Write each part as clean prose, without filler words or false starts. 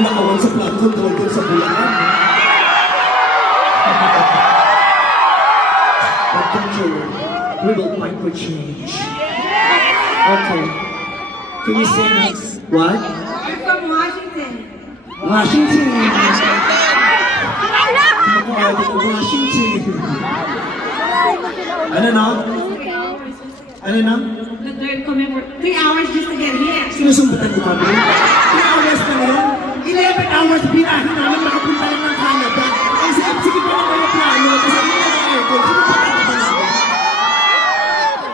nakawan sa plant control doon sa Bulacan. But don't you worry, we will fight for change. Okay. Can you sing? What? I'm from Washington. Washington. Washington. Ano na? Ano na? Nag-drive kami for 3 hours just to get here. Sinusumbutan ko kami? 3 hours na yan? 11 hours binahin namin makapunta lang ng Canada. Ang sige pa naman yung plano. Kasi hindi na airport. Sino pa natin ba namin?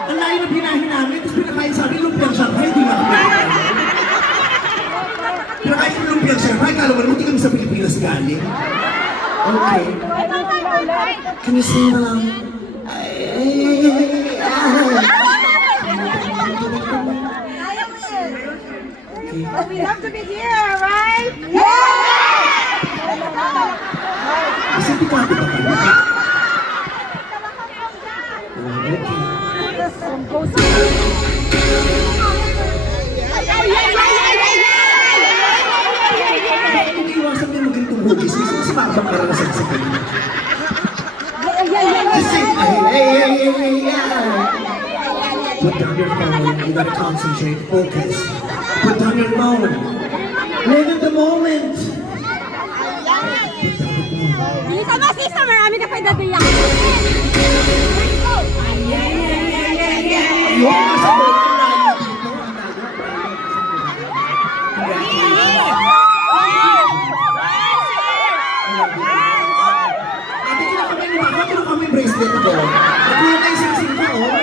Ang layo na binahin namin. Tapos pinakain sa amin lumpiang Shanghai. Hindi na kami. Pinakain sa lumpiang Shanghai. Kala mo naman, hindi kami sa Pilipinas galing. Okay. Can you sing along? But we love to be here, right? Kasi pikado pa kayo. Kung iwasan niya magintong hugis, kasi mabang karanasan sa kanila. Put down your phone, you gotta concentrate, focus. Put down your phone. Live in the moment. Sisa, marami ka pa idadayak. Yung nasa boat ng layo dito. Ate, kina kami bracelet ko. At yun ay sing-sing ko, oh.